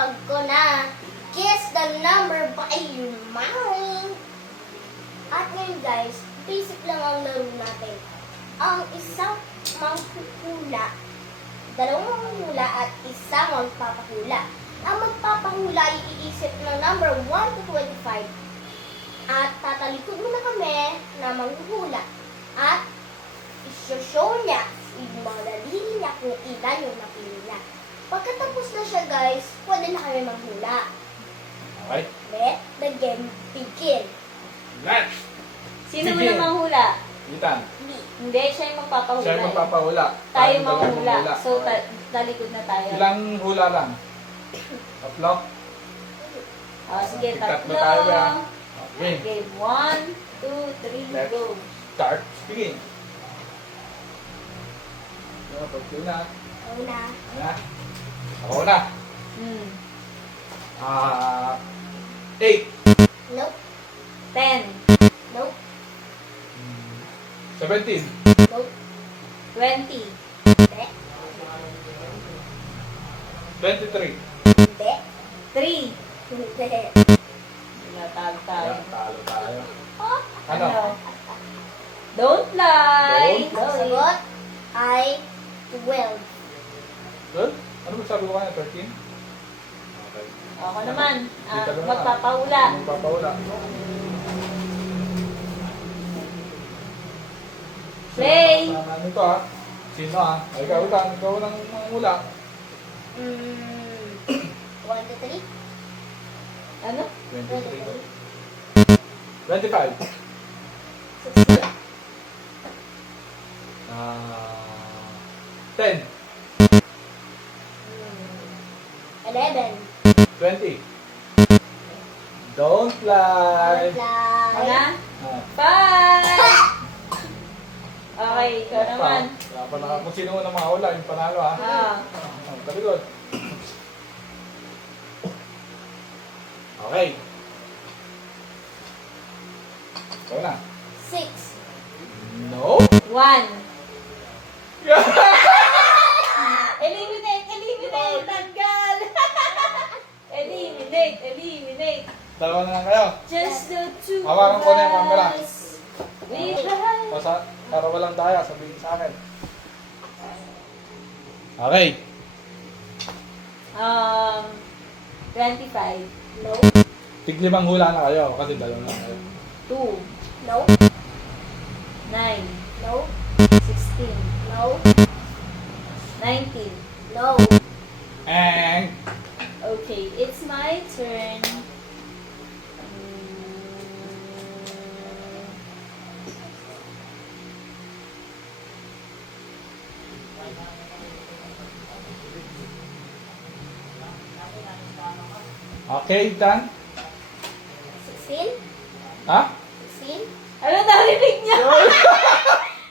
tinatawag ko na Guess the Number by Your Mind. At ngayon guys, basic lang ang laro natin. Ang isang manghuhula, dalawang manghuhula at isang magpapahula. Ang magpapahula ay iisip ng number 1 to 25 at tatalikod muna kami na manghuhula at i-show niya yung mga daliri niya kung ilan yung napili niya. Pagkatapos na siya guys, pwede na kami manghula. Okay. Let the game begin. Next. Sino Sige. muna manghula? Ethan. Hindi, siya yung magpapahula. Siya yung magpapahula. Tayo Tayong dalawang manghula. manghula. So, Okay. talikod na tayo. Ilang hula lang? Tatlo? Sige, Tatlo tatlo. tayo ba? Okay. Okay, 1, 2, 3, Let's go. start. Begin. Tatlo na. Una. Ayan. Ako na. 8. Nope. 10, Nope. 17. Nope. 20, Hindi. 23. Hindi. 3. Hindi. Natag tayo. Ayan, talo tayo. Ano? Ano? Don't lie. Don't. Ang sagot ay 12. Good? Ano ba sabi ko kanya? 13? Okay. Ako naman, Dito naman. magpapahula. Magpapahula. Play. Ano ito ha? Sino ha? Ay, ikaw nang hula. 1 to 3. Ano? 23. 25. 16. 10. 11. 20. Don't lie. Ano? Ah. 5. Okay, ikaw naman. Wala pa na. Kung sino mo na makahula, yung panalo ha. Talikod. Okay. Ikaw na. 6. No? 1. Eliminate! Eliminate! Tanggal! Eliminate! Dalawa na lang kayo. Just the two Hawakan ko na yung camera. We fly. Para walang daya, sabihin sa akin. Okay. 25. Nope. Tiglimang hula na kayo kasi dalawa na kayo. 2. Nope. 9. Nope. 16. Nope. 19. No. And Okay, it's my turn. okay, done? 16. Ha? 16. Ano narinig niya?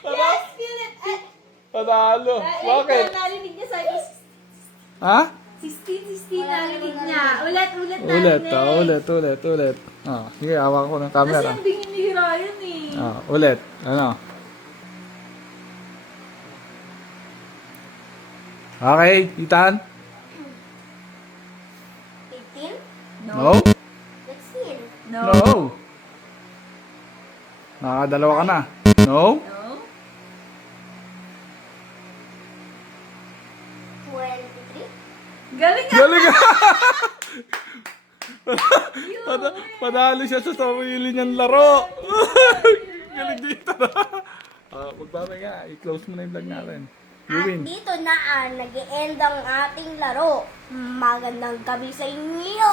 Yes, feel it! Panalo. Bakit? Narinig niya sa akin. Ha? 16 narinig niya. Ulit Ulit, narinig. ulit. Sige, hawak ko ng camera. Kasi hindi hinihira yan eh. Ulit. Ano? Okay, Ethan? 15. No? 16. No. No. Nakadalawa ka na. No? No. 23. Galing ka. Galing ka! Panalo siya sa sarili niyang laro. Galing dito na. Magbabay ka. I-close mo na yung vlog natin. You At win. dito na nag-e-end ang ating laro. Magandang gabi sa inyo.